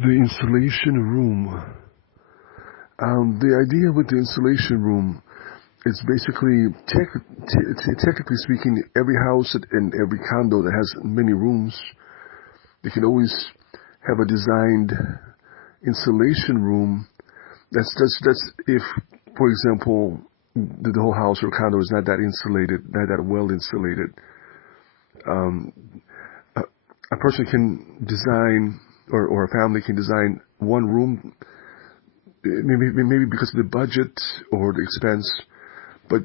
The insulation room. The idea with the insulation room is basically, technically speaking, every house and every condo that has many rooms, they can always have a designed insulation room. That's if, for example, the whole house or condo is not that insulated, not that well insulated. A person can design, or a family can design one room, maybe because of the budget or the expense, but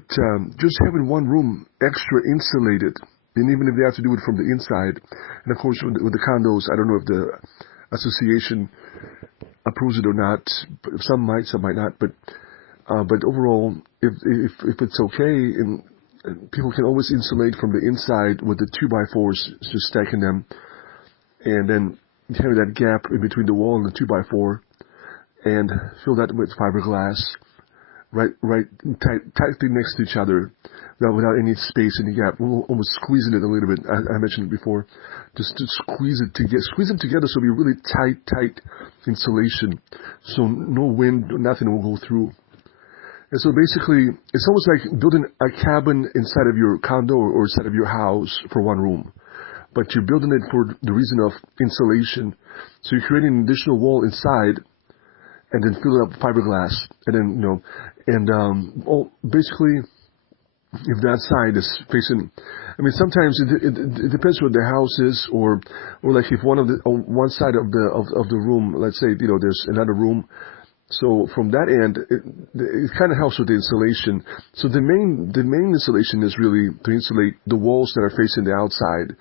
just having one room extra insulated, and even if they have to do it from the inside, and of course with the condos, I don't know if the association approves it or not. Some might, some might not, but overall, if it's okay, and people can always insulate from the inside with the 2x4s, just stacking them, and then having that gap in between the wall and the 2x4, and fill that with fiberglass, right tightly next to each other, without any space in the gap. We'll almost squeezing it a little bit. I mentioned it before, just to squeeze them together, so it'll be really tight insulation, so no wind, nothing will go through. And so basically, it's almost like building a cabin inside of your condo or inside of your house for one room, but you're building it for the reason of insulation. So you're creating an additional wall inside, and then fill it up with fiberglass, and then basically, if that side is facing, sometimes it depends what the house is, or like if one side of the room, let's say there's another room, so from that end it kind of helps with the insulation. So the main insulation is really to insulate the walls that are facing the outside.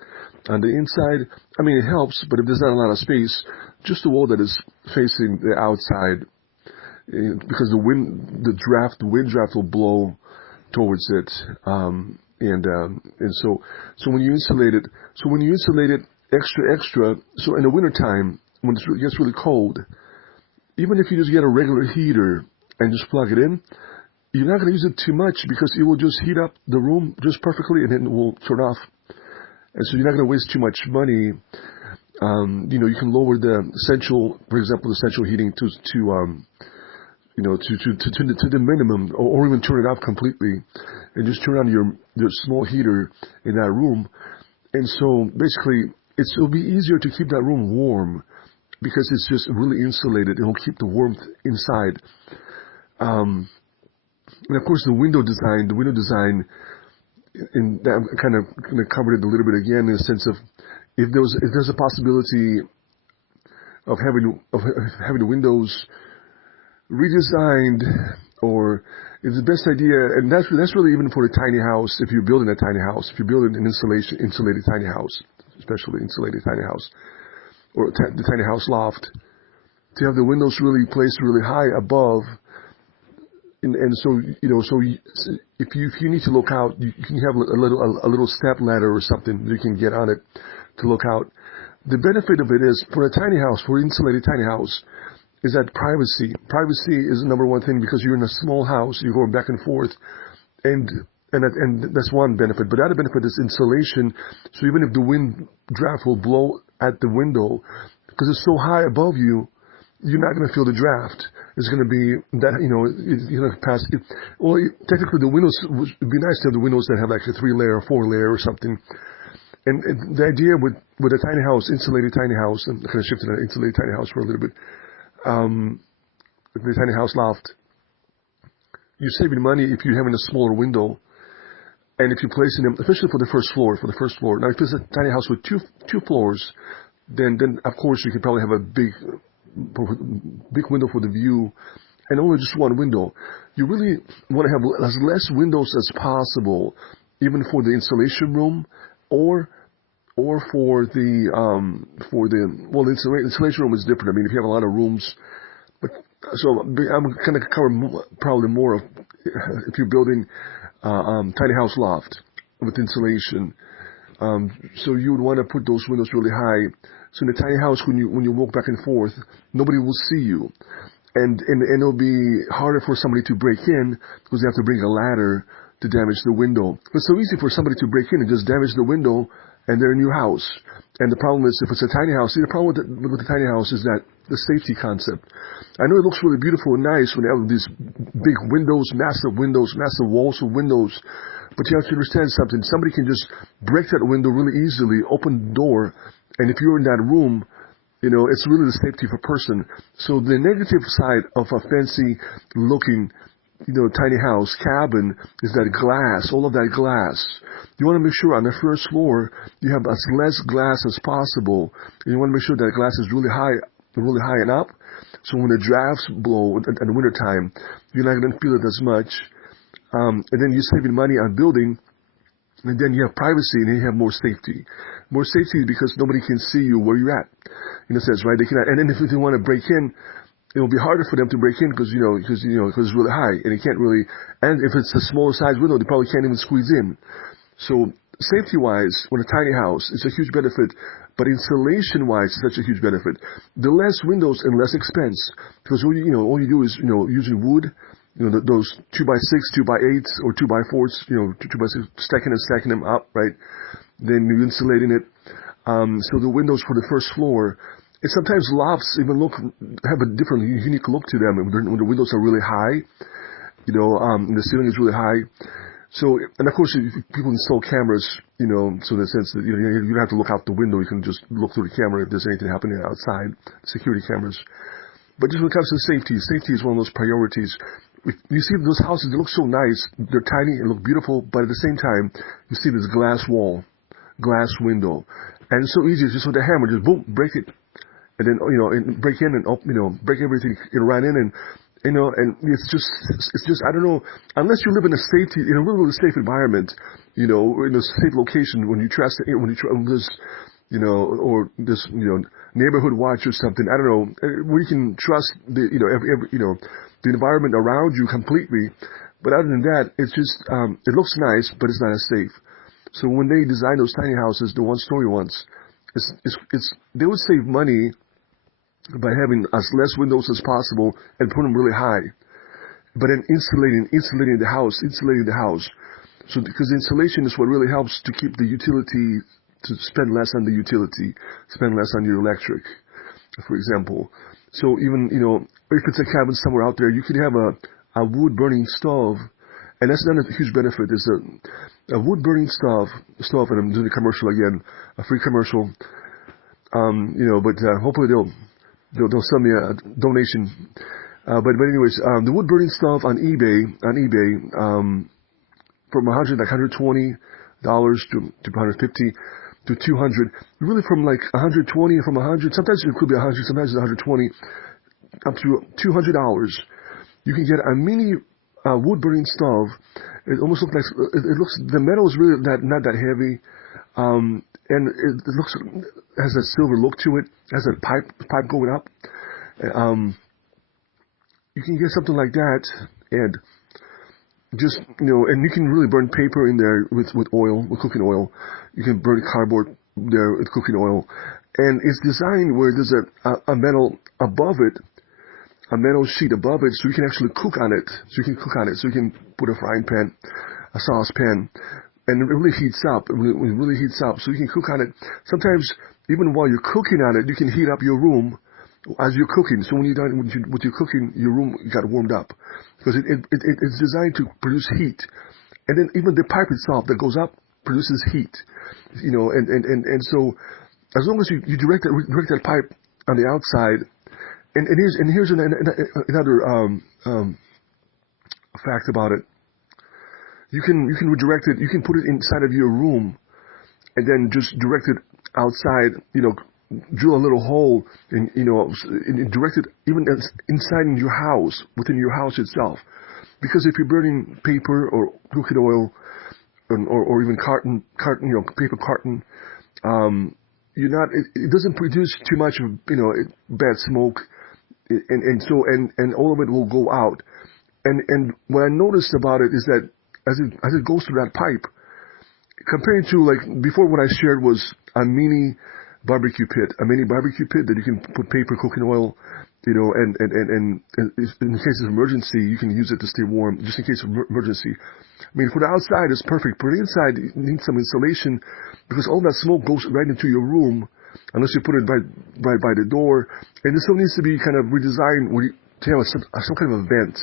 On the inside, it helps, but if there's not a lot of space, just the wall that is facing the outside, because the wind draft will blow towards it, and so when you insulate it extra, so in the wintertime when it gets really cold, even if you just get a regular heater and just plug it in, you're not going to use it too much, because it will just heat up the room just perfectly, and then it will turn off. And so you're not going to waste too much money. You can lower for example, the central heating to the minimum, or even turn it off completely, and just turn on your small heater in that room. And so basically, it'll be easier to keep that room warm, because it's just really insulated. It will keep the warmth inside. And of course, the window design, and I'm kind of covered it a little bit again, in the sense of if there's a possibility of having the windows redesigned, or it's the best idea, and that's really even for a tiny house. If you're building a tiny house, if you're building an insulated tiny house, especially insulated tiny house, or the tiny house loft, to have the windows really placed really high above. And so if you need to look out, you can have a little step ladder or something you can get on it to look out. The benefit of it is, for a tiny house, for an insulated tiny house, is that privacy. Privacy is the number one thing, because you're in a small house, you're going back and forth, and that's one benefit. But the other benefit is insulation. So even if the wind draft will blow at the window, because it's so high above you, you're not going to feel the draft. It's going to be that, you're going to pass it. Well, technically the windows, it'd be nice to have the windows that have like a 3-layer or 4-layer or something. And the idea with a tiny house, insulated tiny house, I'm kind of shifting to an insulated tiny house for a little bit, the tiny house loft, you're saving money if you're having a smaller window, and if you're placing them, especially for the first floor. Now, if it's a tiny house with two floors, then of course you could probably have a big window for the view, and only just one window. You really want to have as less windows as possible, even for the insulation room, or for the insulation room is different. If you have a lot of rooms, but so I'm going to cover probably more of if you're building tiny house loft with insulation. So you would want to put those windows really high. So in the tiny house, when you walk back and forth, nobody will see you, and it'll be harder for somebody to break in, because they have to bring a ladder to damage the window. It's so easy for somebody to break in and just damage the window and they're in your house. And the problem is, if it's a tiny house, see, the problem with the tiny house is that the safety concept. I know it looks really beautiful and nice when they have these big windows, massive walls of windows, but you have to understand something. Somebody can just break that window really easily, open the door, and if you're in that room, it's really the safety of a person. So the negative side of a fancy looking, tiny house, cabin, is that glass, all of that glass. You want to make sure on the first floor you have as less glass as possible. And you want to make sure that glass is really high and up. So when the drafts blow in the wintertime, you're not going to feel it as much. And then you're saving money on building. And then you have privacy and then you have more safety. More safety because nobody can see you where you're at. In a sense, right? They cannot. And then if they want to break in, it'll be harder for them to break in because it's really high and it can't really. And if it's a smaller size window, they probably can't even squeeze in. So safety-wise, with a tiny house, it's a huge benefit. But insulation-wise, it's such a huge benefit. The less windows and less expense, because all you do is using wood. Those 2x6, 2x8s, or 2x4s, 2x6, stacking them up, right? Then you're insulating it. So the windows for the first floor, and sometimes lofts even have a different, unique look to them when the windows are really high, and the ceiling is really high. So, and of course, if people install cameras, so in the sense that you don't have to look out the window, you can just look through the camera if there's anything happening outside, security cameras. But just when it comes to safety is one of those priorities. You see those houses, they look so nice, they're tiny and look beautiful, but at the same time, you see this glass wall, glass window. And it's so easy, just with a hammer, just boom, break it. And then, and break in and, break everything, run in and it's just, I don't know, unless you live in a really safe environment, in a safe location when you trust, this, or this, neighborhood watch or something, I don't know, where you can trust the, the environment around you completely. But other than that, it's just, it looks nice, but it's not as safe. So when they design those tiny houses, the one-story ones, they would save money by having as less windows as possible and put them really high. But then insulating the house. So because insulation is what really helps to keep the utility, to spend less on the utility, spend less on your electric, for example. So even, if it's a cabin somewhere out there, you could have a wood burning stove, and that's not a huge benefit. There's a wood burning stove, and I'm doing a commercial again, a free commercial. But hopefully they'll send me a donation. But anyways, the wood burning stove on eBay, from $120 to $150 to $200, really from like $120 and from $100, sometimes it could be $100, sometimes it's $120, up to $200. You can get a mini wood burning stove. It almost looks like the metal is really not that heavy, and it has a silver look to it. It has a pipe going up. You can get something like that, and just and you can really burn paper in there with oil, with cooking oil. You can burn cardboard there with cooking oil, and it's designed where there's a metal above it, a metal sheet above it, so you can actually cook on it. So you can put a frying pan, a saucepan, and it really heats up. It really heats up, so you can cook on it. Sometimes even while you're cooking on it, you can heat up your room as you're cooking. So when you're done with your cooking, your room got warmed up because it's designed to produce heat, and then even the pipe itself that goes up produces heat. And so as long as you direct that pipe on the outside, and here's another fact about it. You can redirect it. You can put it inside of your room, and then just direct it outside. Drill a little hole and direct it even inside in your house, within your house itself. Because if you're burning paper or cooking oil, or even paper carton, it doesn't produce too much of bad smoke, and all of it will go out. And what I noticed about it is that as it goes through that pipe, comparing to like before, what I shared was a mini barbecue pit that you can put paper, cooking oil, and in case of emergency, you can use it to stay warm, just in case of emergency. I mean, for the outside, it's perfect. For the inside, you need some insulation, because all that smoke goes right into your room, unless you put it right by the door. And this still needs to be kind of redesigned to have some kind of a vent.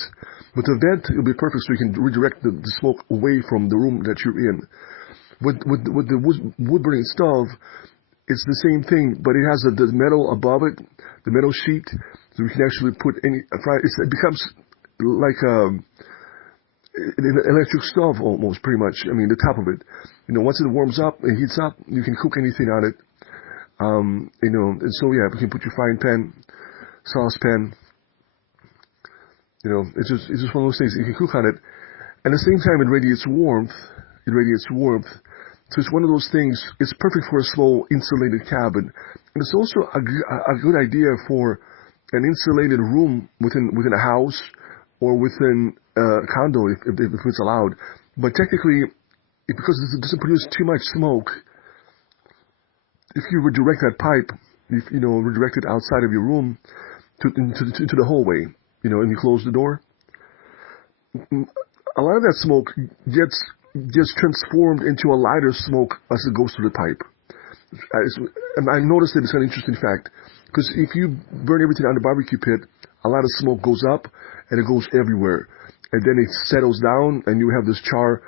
With the vent, it'll be perfect so you can redirect the smoke away from the room that you're in. With the wood burning stove, it's the same thing, but it has the metal above it, the metal sheet, so we can actually put it becomes like an electric stove almost, pretty much. I mean, the top of it. Once it warms up, it heats up, you can cook anything on it. And so yeah, you can put your frying pan, saucepan. It's just one of those things. You can cook on it. At the same time, it radiates warmth. So it's one of those things. It's perfect for a small insulated cabin. And it's also a good idea for an insulated room within a house or within a condo if it's allowed. But technically, because it doesn't produce too much smoke, if you redirect that pipe, redirect it outside of your room into the hallway, and you close the door, a lot of that smoke gets transformed into a lighter smoke as it goes through the pipe. And I noticed that it's an interesting fact, because if you burn everything on the barbecue pit, a lot of smoke goes up and it goes everywhere, and then it settles down and you have this char.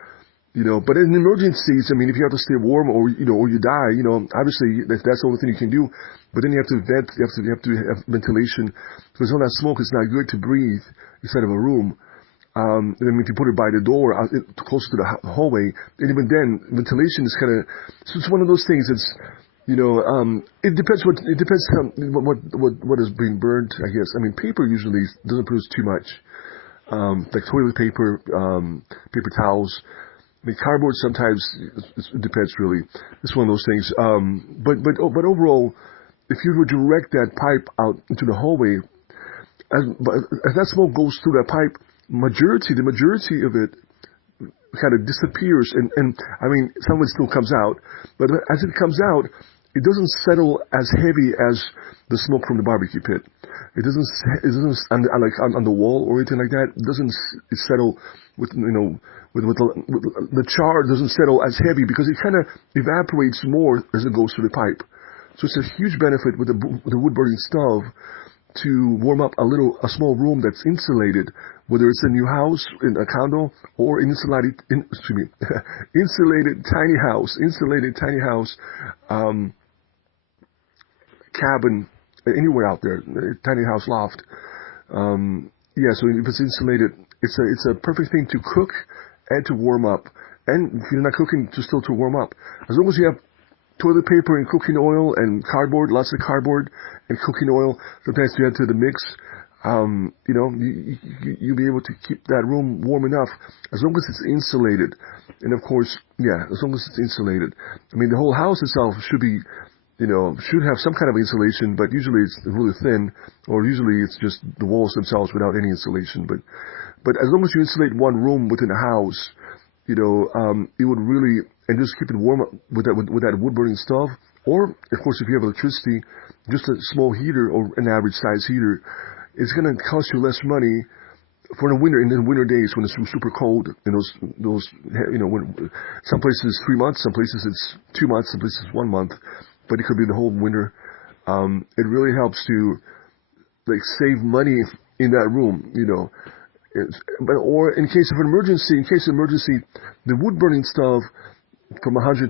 But in emergencies, I mean, if you have to stay warm or you die, obviously that's the only thing you can do. But then you have to vent, you have to have ventilation, because all that smoke is not good to breathe inside of a room. If you put it by the door, closer to the hallway, and even then, ventilation is kind of. So it's one of those things. It's, it depends what is being burned, I guess. I mean, paper usually doesn't produce too much, like toilet paper, paper towels. I mean, cardboard sometimes it depends really. It's one of those things. But overall, if you would direct that pipe out into the hallway, as that smoke goes through that pipe, the majority of it kind of disappears, and I mean, some of it still comes out, but as it comes out, it doesn't settle as heavy as the smoke from the barbecue pit. It doesn't on the wall or anything like that. It doesn't settle with the char doesn't settle as heavy because it kind of evaporates more as it goes through the pipe. So it's a huge benefit with the wood burning stove to warm up a small room that's insulated, whether it's a new house, in a condo, or insulated tiny house, cabin, anywhere out there, tiny house loft. So if it's insulated, it's a perfect thing to cook and to warm up. And if you're not cooking, still to warm up. As long as you have toilet paper and cooking oil and cardboard, lots of cardboard and cooking oil, sometimes you add to the mix, you'll be able to keep that room warm enough as long as it's insulated. And of course, as long as it's insulated. I mean, the whole house itself should be, should have some kind of insulation, but usually it's really thin, or usually it's just the walls themselves without any insulation. But as long as you insulate one room within a house, it would really, and just keep it warm with that wood burning stove. Or, of course, if you have electricity, just a small heater or an average size heater, it's going to cost you less money for in the winter days when it's super cold. And when some places it's 3 months, some places it's 2 months, some places it's 1 month, but it could be the whole winter. It really helps to save money in that room, or in case of emergency, the wood burning stove from $120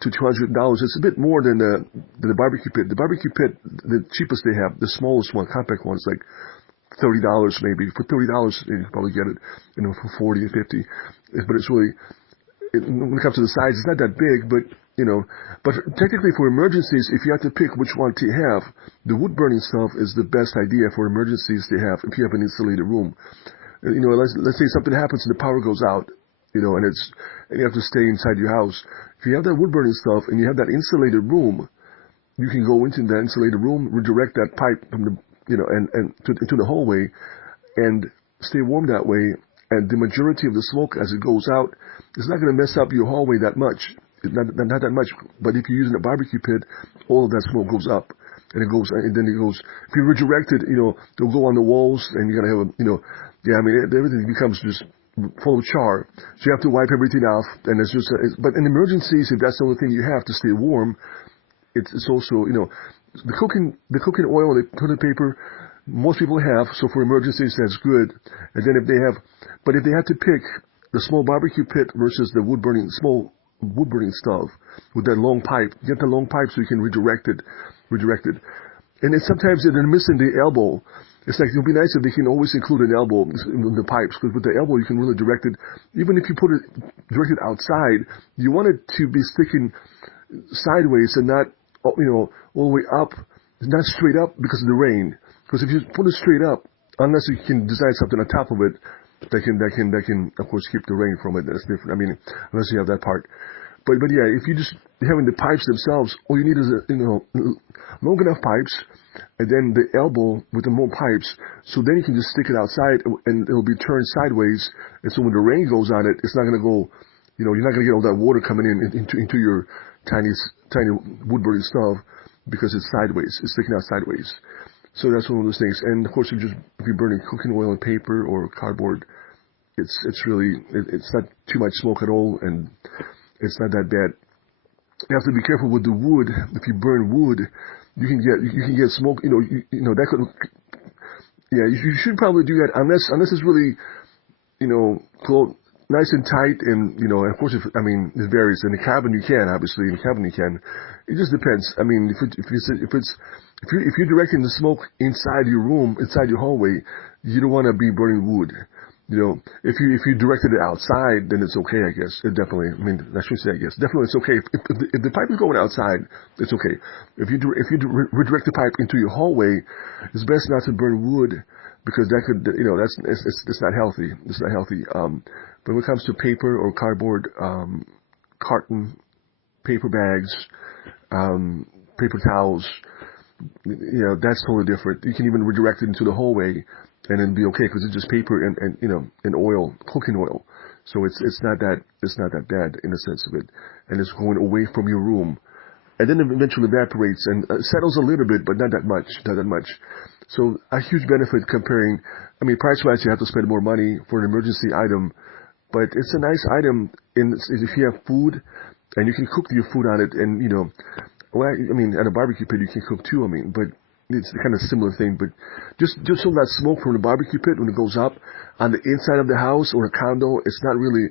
to $200. It's a bit more than the barbecue pit. The barbecue pit, the cheapest they have, the smallest one, compact one, is like $30 maybe. For $30, you can probably get it, for 40 or 50. But it's really, when it comes to the size, it's not that big, but technically for emergencies, if you have to pick which one to have, the wood burning stove is the best idea for emergencies to have if you have an insulated room. Let's say something happens and the power goes out, and you have to stay inside your house. If you have that wood burning stuff and you have that insulated room, you can go into that insulated room, redirect that pipe from into the hallway, and stay warm that way. And the majority of the smoke as it goes out is not going to mess up your hallway that much. Not that much. But if you're using a barbecue pit, all of that smoke goes up. And then it goes, if you redirect it, it'll go on the walls, and you're going to have everything becomes just full of char. So you have to wipe everything off, and it's just. But in emergencies, if that's the only thing you have to stay warm, it's also the cooking oil and the toilet paper. Most people have, so for emergencies that's good. And then if they have to pick the small barbecue pit versus the small wood burning stove with that long pipe, get the long pipe so you can redirect it. And then sometimes they're missing the elbow. It's like, it would be nice if they can always include an elbow in the pipes, because with the elbow you can really direct it. Even if you direct it outside, you want it to be sticking sideways and not, all the way up, not straight up because of the rain. Because if you put it straight up, unless you can design something on top of it, that can of course keep the rain from it. That's different. I mean, unless you have that part. But yeah, if you just having the pipes themselves, all you need is long enough pipes, and then the elbow with the more pipes. So then you can just stick it outside, and it'll be turned sideways. And so when the rain goes on it, it's not going to go. You're not going to get all that water coming into your tiny wood burning stove because it's sideways. It's sticking out sideways. So that's one of those things. And of course, if you're burning cooking oil and paper or cardboard, it's not too much smoke at all, and it's not that bad. You have to be careful with the wood. If you burn wood, you can get smoke. That could. Yeah, you should probably do that unless it's really, close, nice and tight, and of course it varies. In the cabin you can, obviously in the cabin you can. It just depends. I mean, if you're directing the smoke inside your room, inside your hallway, you don't want to be burning wood. If you directed it outside, then it's okay, I guess. It definitely. I shouldn't say I guess. Definitely, it's okay. If the pipe is going outside, it's okay. If you redirect the pipe into your hallway, it's best not to burn wood, because that could, it's not healthy. It's not healthy. But when it comes to paper or cardboard, carton, paper bags, paper towels, that's totally different. You can even redirect it into the hallway and then be okay, because it's just paper and oil, cooking oil. So it's not that bad in the sense of it, and it's going away from your room, and then it eventually evaporates and settles a little bit, but not that much. So a huge benefit comparing. Price-wise, you have to spend more money for an emergency item, but it's a nice item if you have food and you can cook your food on it, and at a barbecue pit you can cook too. But it's kind of a similar thing, but just so that smoke from the barbecue pit, when it goes up on the inside of the house or a condo, it's not really.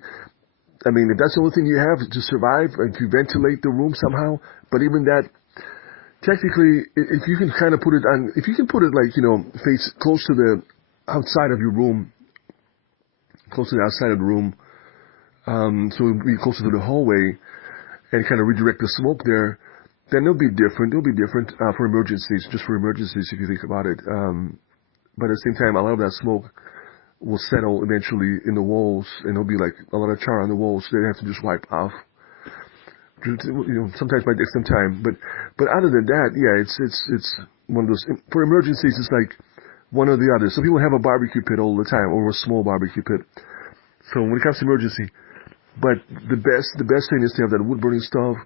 If that's the only thing you have to survive, if you ventilate the room somehow, but even that, technically, if you can kind of put it on, if you can put it face close to the outside of your room, close to the outside of the room, so it'll be closer to the hallway, and kind of redirect the smoke there, then it'll be different. It'll be different for emergencies, just for emergencies if you think about it. But at the same time, a lot of that smoke will settle eventually in the walls, and there'll be like a lot of char on the walls, so they have to just wipe off. Sometimes might take some time, but other than that, yeah, it's one of those. For emergencies, it's like one or the other. Some people have a barbecue pit all the time, or a small barbecue pit. So when it comes to emergency, but the best thing is to have that wood burning stove.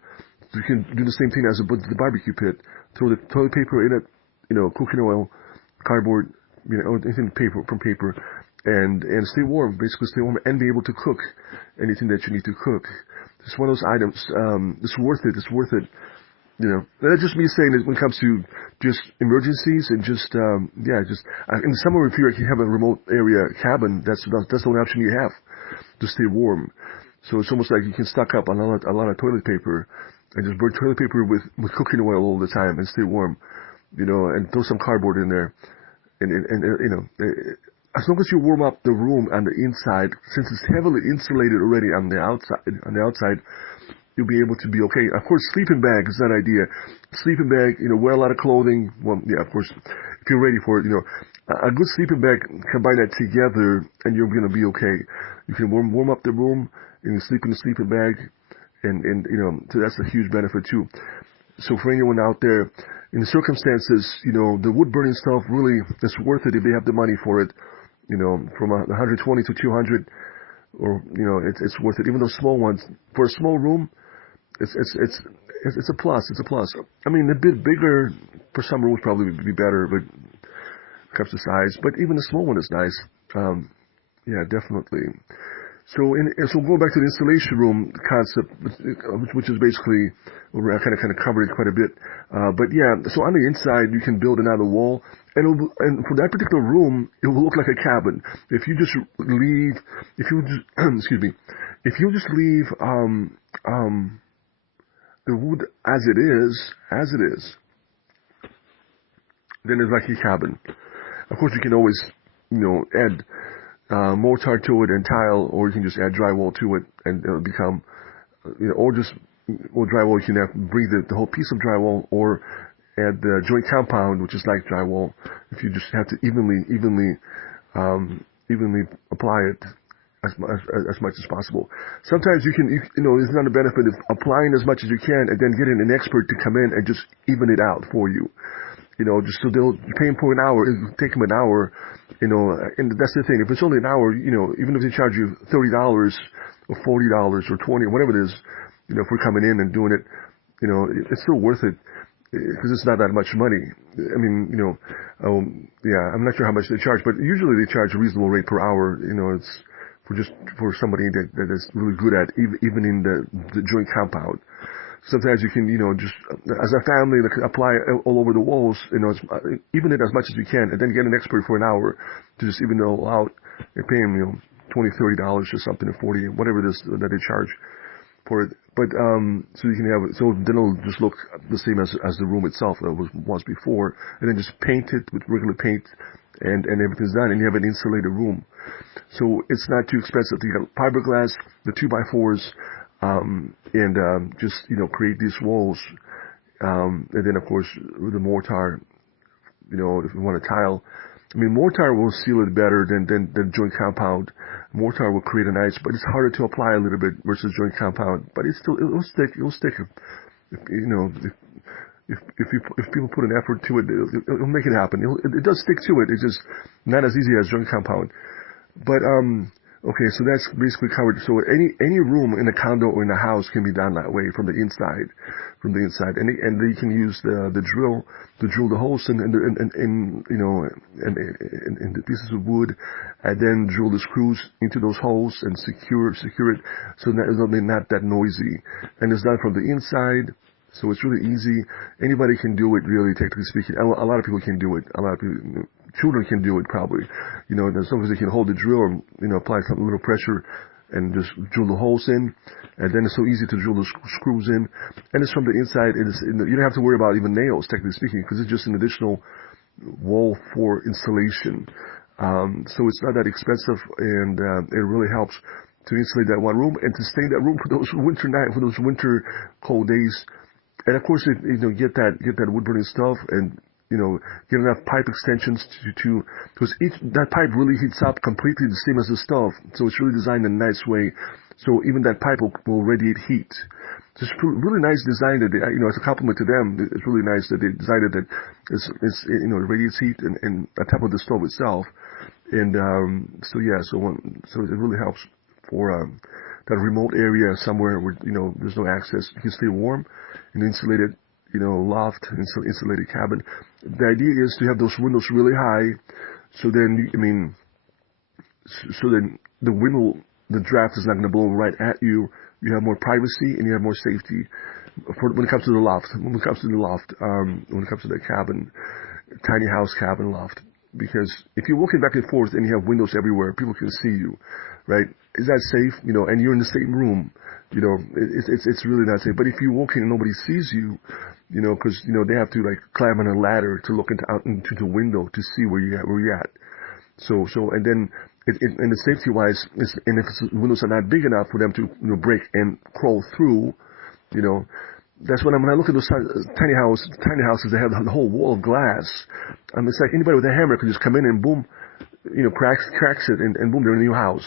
You can do the same thing as the barbecue pit. Throw the toilet paper in it, cooking oil, cardboard, anything from paper, and stay warm. Basically, stay warm and be able to cook anything that you need to cook. It's one of those items. It's worth it. It's worth it. That's just me saying that when it comes to just emergencies and just in the summer, if you have a remote area cabin, that's the only option you have to stay warm. So it's almost like you can stock up on a lot of toilet paper and just burn toilet paper with cooking oil all the time and stay warm, and throw some cardboard in there, and as long as you warm up the room on the inside, since it's heavily insulated already on the outside, you'll be able to be okay. Of course, sleeping bag is that idea. Sleeping bag, wear a lot of clothing. Well, yeah, of course, if you're ready for it, a good sleeping bag, combine that together, and you're going to be okay. You can warm up the room, and you sleep in the sleeping bag, and so that's a huge benefit too. So for anyone out there, in the circumstances, the wood burning stuff really is worth it if they have the money for it. From 120 to 200, or it's worth it. Even those small ones, for a small room, it's a plus. It's a plus. A bit bigger for some rooms probably would be better, but it comes to size. But even the small one is nice. Yeah, definitely. So going back to the installation room concept, which is basically, I kind of covered it quite a bit. But yeah, so on the inside you can build another wall, and for that particular room, it will look like a cabin. If you just leave, if you just excuse me, if you just leave the wood as it is, then it's like a cabin. Of course, you can always, add mortar to it and tile, or you can just add drywall to it, and it'll become, or drywall. You can have bring the whole piece of drywall, or add the joint compound, which is like drywall. If you just have to evenly apply it as much as possible. Sometimes there's not a benefit of applying as much as you can and then getting an expert to come in and just even it out for you. Just so they'll pay him for an hour. It'll take him an hour, and that's the thing. If it's only an hour, even if they charge you $30 or $40 or $20 or whatever it is, for coming in and doing it, it's still worth it because it's not that much money. I mean, yeah, I'm not sure how much they charge, but usually they charge a reasonable rate per hour. It's for somebody that is really good at even in the joint compound. Sometimes you can, just as a family, apply all over the walls, even it as much as you can, and then get an expert for an hour to just even though out and pay him, $20, $30 or something, or 40, whatever it is that they charge for it. But so you can have it, so then it'll just look the same as the room itself that was before, and then just paint it with regular paint, and everything's done, and you have an insulated room. So it's not too expensive. You got fiberglass, the 2x4s. Just create these walls, and then of course with the mortar, if you want a tile, I mean mortar will seal it better than joint compound. Mortar will create an ice, but it's harder to apply a little bit versus joint compound. But it'll stick. It'll stick. If people put an effort to it, it'll make it happen. It does stick to it. It's just not as easy as joint compound. But okay, so that's basically covered. So any room in a condo or in a house can be done that way from the inside, and they can use the drill to drill the holes in the pieces of wood, and then drill the screws into those holes and secure it so that it's not that noisy. And it's done from the inside. So it's really easy. Anybody can do it, really, technically speaking. A lot of people can do it. A lot of people, children can do it, probably. As long as they can hold the drill and, apply a little pressure and just drill the holes in. And then it's so easy to drill the screws in. And it's from the inside. You don't have to worry about even nails, technically speaking, because it's just an additional wall for insulation. So it's not that expensive, and it really helps to insulate that one room and to stay in that room for those winter cold days. And of course, get that wood burning stuff, and get enough pipe extensions because that pipe really heats up completely the same as the stove. So it's really designed in a nice way. So even that pipe will radiate heat. So it's really nice design that as a compliment to them, it's really nice that they designed it that it radiates heat and on top of the stove itself. And so it really helps for that remote area somewhere where there's no access. You can stay warm in an insulated loft, insulated cabin. The idea is to have those windows really high, so then the draft is not going to blow right at you. You have more privacy and you have more safety when it comes to the loft. When it comes to the cabin, tiny house cabin loft. Because if you're walking back and forth and you have windows everywhere, people can see you, right? Is that safe? And you're in the same room. It's really not safe. But if you walk in and nobody sees you, because they have to climb on a ladder to look out into the window to see where you're at. So and then and the safety wise, and if the windows are not big enough for them to break and crawl through, that's when I look at those tiny houses, they have the whole wall of glass. It's like anybody with a hammer could just come in and boom, cracks it, and boom, they're in a new house.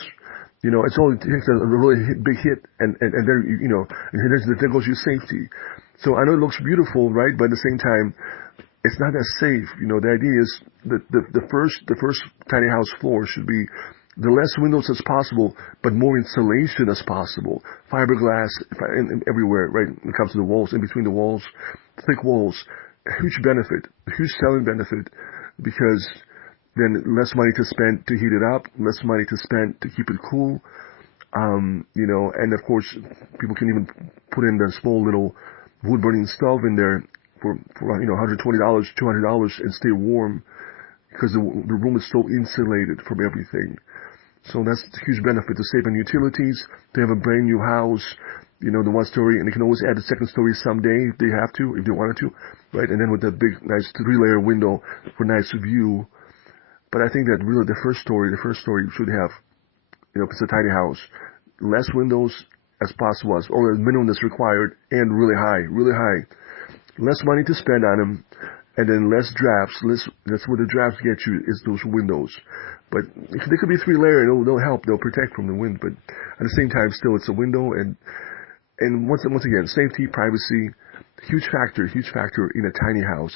It's only takes a really big hit, and then and there goes your safety. So I know it looks beautiful, right? But at the same time, it's not that safe. The idea is that the first tiny house floor should be the less windows as possible, but more insulation as possible. Fiberglass everywhere, right? When it comes to the walls, in between the walls, thick walls. A huge benefit, a huge selling benefit, because then less money to spend to heat it up, less money to spend to keep it cool. And of course, people can even put in the small little wood burning stove in there for $120, $200 and stay warm because the room is so insulated from everything. So that's a huge benefit to save on utilities. They have a brand new house, the 1-story, and they can always add a second story someday if they have to, if they wanted to, right? And then with that big, nice 3-layer window for nice view. But I think that really the first story should have, if it's a tiny house, less windows as possible, or the minimum that's required, and really high. Less money to spend on them, and then less drafts. That's where the drafts get you, is those windows. But they could be 3-layer, they'll help, they'll protect from the wind, but at the same time, still it's a window, and once again, safety, privacy, huge factor in a tiny house,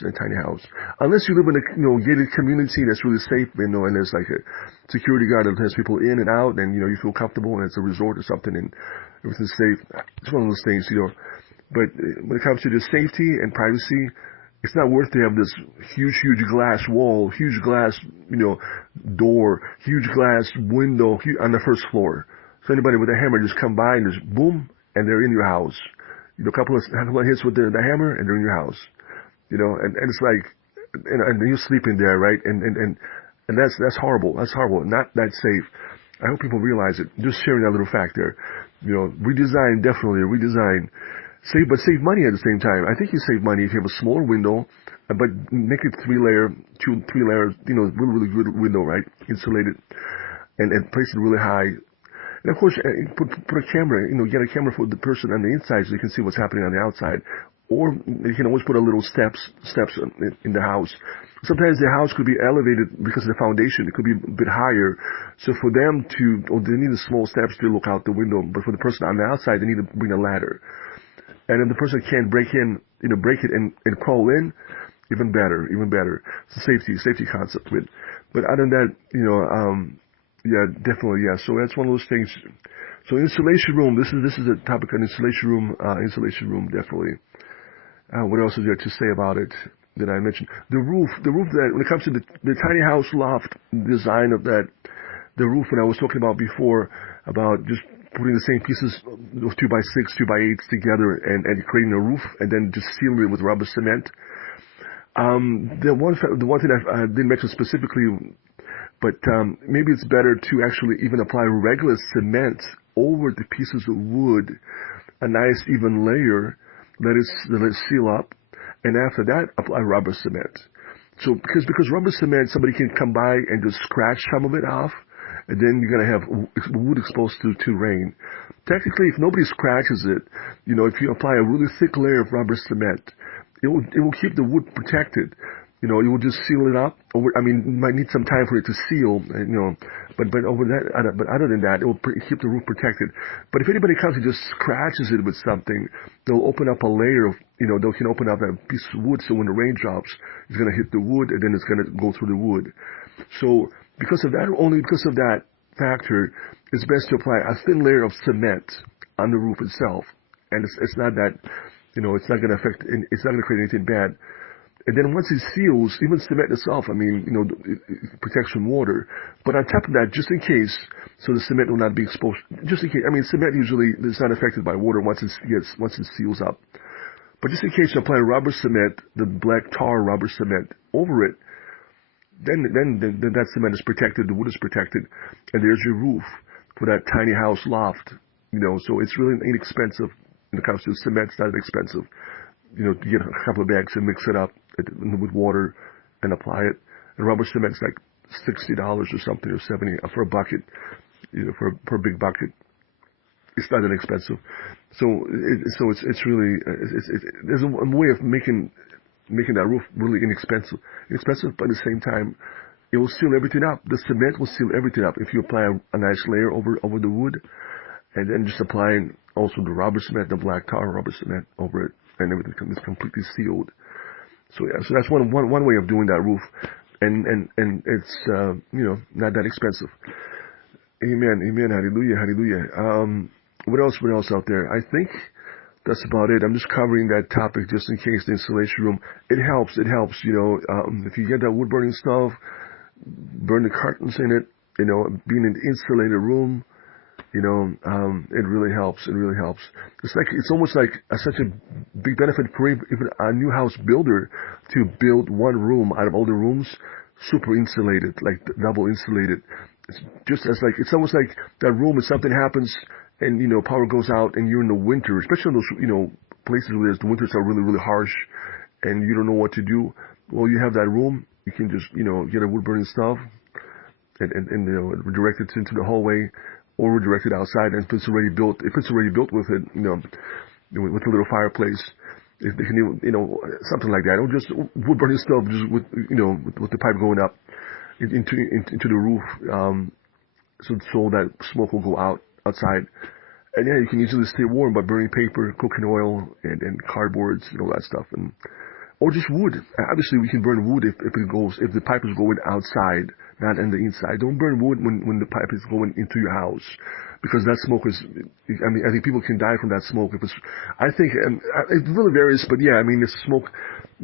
Unless you live in a, gated community that's really safe, and there's like a security guard that has people in and out, and, you feel comfortable, and it's a resort or something, and everything's safe. It's one of those things, But when it comes to just safety and privacy, it's not worth to have this huge glass wall, huge glass, door, huge glass window on the first floor. So anybody with a hammer just come by and just boom, and they're in your house. A couple of hits with the hammer, and they're in your house. And it's like, and you're sleeping there, right? And that's horrible. That's horrible. Not that safe. I hope people realize it. Just sharing that little fact there. Definitely redesign. Save money at the same time. I think you save money if you have a smaller window, but make it 3-layer, 3 layers, really good window, right? Insulated, and place it really high. And of course, put a camera, get a camera for the person on the inside so you can see what's happening on the outside. Or you can always put a little steps in the house. Sometimes the house could be elevated because of the foundation. It could be a bit higher. So for them they need the small steps to look out the window. But for the person on the outside, they need to bring a ladder. And if the person can't break it and crawl in, even better. It's a safety concept. But other than that, definitely. So that's one of those things. So insulation room, this is a topic on insulation room, definitely. What else is there to say about it that I mentioned? The roof that, when it comes to the tiny house loft design of that, the roof, when I was talking about before, about just putting the same pieces of 2x6, 2x8s together and creating a roof and then just sealing it with rubber cement. The one thing I didn't mention specifically, but maybe it's better to actually even apply regular cement over the pieces of wood, a nice even layer, let it seal up, and after that apply rubber cement. So because rubber cement, somebody can come by and just scratch some of it off, and then you're going to have wood exposed to rain. Technically, if nobody scratches it, if you apply a really thick layer of rubber cement, it will keep the wood protected. It will just seal it up. You might need some time for it to seal, but other than that, it will keep the roof protected. But if anybody comes and just scratches it with something, they'll open up a layer of, they can open up a piece of wood, so when the rain drops, it's going to hit the wood, and then it's going to go through the wood. So only because of that factor, it's best to apply a thin layer of cement on the roof itself. And it's not that, it's not going to affect, it's not going to create anything bad. And then once it seals, even cement itself, it protects from water. But on top of that, just in case, so the cement will not be exposed, just in case, cement usually is not affected by water once it seals up. But just in case you apply rubber cement, the black tar rubber cement over it, then that cement is protected, the wood is protected, and there's your roof for that tiny house loft. So it's really inexpensive when it comes to cement. It's not expensive. To get a couple of bags and mix it up with water and apply it. And rubber cement's like $60 or something, or $70 for a bucket, for a big bucket. It's not that expensive. So it's really there's a way of making that roof really inexpensive, but at the same time, it will seal everything up. The cement will seal everything up if you apply a nice layer over the wood, and then just applying also the rubber cement, the black tar rubber cement over it, and everything is completely sealed. So that's one way of doing that roof, and it's not that expensive. Amen, hallelujah. What else out there? I think that's about it. I'm just covering that topic just in case the insulation room. It helps. If you get that wood burning stove, burn the curtains in it. Being in an insulated room. It really helps. It really helps. It's almost like such a big benefit for even a new house builder to build one room out of all the rooms, super insulated, like double insulated. It's just as like, it's almost like that room, if something happens and, power goes out and you're in the winter, especially in those, places where the winters are really, really harsh and you don't know what to do. Well, you have that room, you can just, get a wood burning stove and redirect it into the hallway, or redirect it outside. And if it's already built with it, with a little fireplace, if they can, something like that, or just wood burning stove, just with the pipe going up into the roof, so that smoke will go outside. And yeah, you can easily stay warm by burning paper, cooking oil, and cardboards and all that stuff, or just wood. Obviously, we can burn wood if the pipe is going outside, not in the inside. Don't burn wood when the pipe is going into your house, because that smoke is. I think people can die from that smoke. I think it really varies, but yeah, the smoke.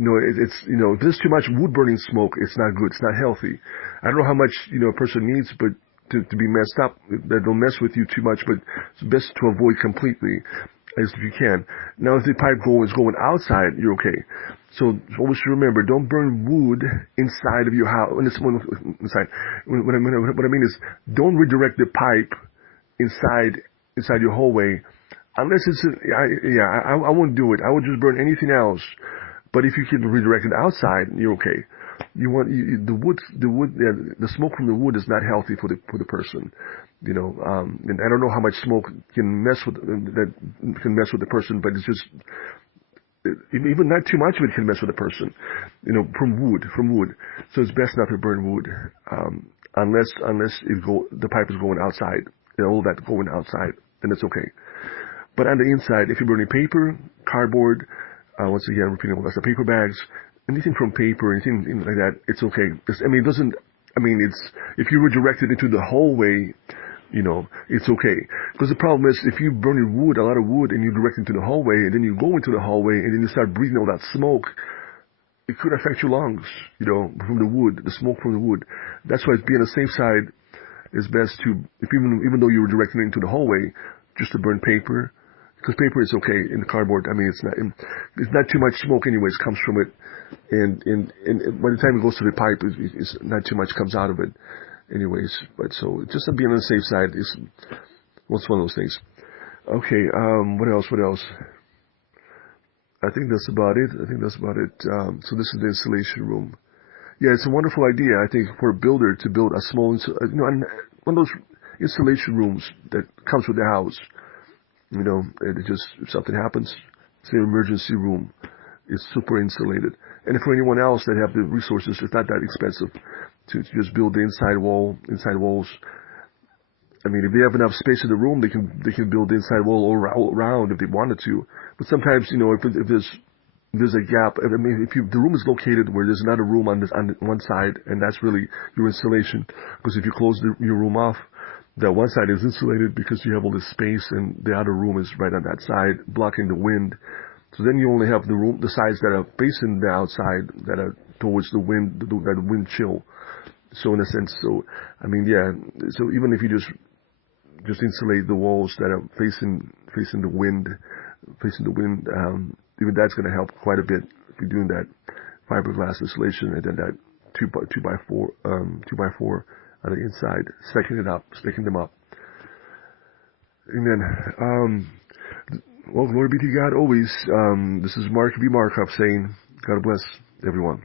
If there's too much wood burning smoke, it's not good. It's not healthy. I don't know how much a person needs, but to be messed up, that don't mess with you too much. But it's best to avoid completely, as if you can. Now, if the pipe is going outside, you're okay. So always remember, don't burn wood inside of your house. Inside. What I mean is, don't redirect the pipe inside your hallway, unless it's. I won't do it. I would just burn anything else. But if you can redirect it outside, you're okay. The smoke from the wood is not healthy for the person. And I don't know how much smoke can mess with the person, but it's just. Even not too much of it can mess with a person, from wood. So it's best not to burn wood, unless the pipe is going outside, all that going outside, then it's okay. But on the inside, if you're burning paper, cardboard, once again, repeating that's the paper bags, anything from paper, anything like that, it's okay. If you redirect it into the hallway, it's okay. Because the problem is, if you burn a lot of wood, and you direct it into the hallway, and then you go into the hallway, and then you start breathing all that smoke, it could affect your lungs, from the wood, the smoke from the wood. That's why being on the safe side is best to, even though you were directing it into the hallway, just to burn paper, because paper is okay in the cardboard. It's not too much smoke anyways comes from it, and by the time it goes to the pipe, it's not too much comes out of it. Anyways, but so just to be on the safe side is what's one of those things. Okay, what else? I think that's about it. So this is the installation room. Yeah, it's a wonderful idea, I think, for a builder to build a small, one of those installation rooms that comes with the house. And it just, if something happens, it's an emergency room. It's super insulated. And for anyone else that have the resources, it's not that expensive to just build the inside walls. If they have enough space in the room, they can build the inside wall all around if they wanted to. But sometimes, if there's a gap, if the room is located where there's another room on one side, and that's really your insulation, because if you close your room off, that one side is insulated because you have all this space, and the other room is right on that side, blocking the wind. So then you only have the sides that are facing the outside, that are towards the wind, that wind chill. So in a sense, so even if you just insulate the walls that are facing the wind, even that's going to help quite a bit if you're doing that fiberglass insulation, and then that 2x4 on the inside, sticking them up. Amen. Well, glory be to God always. This is Mark V. Markov saying, God bless everyone.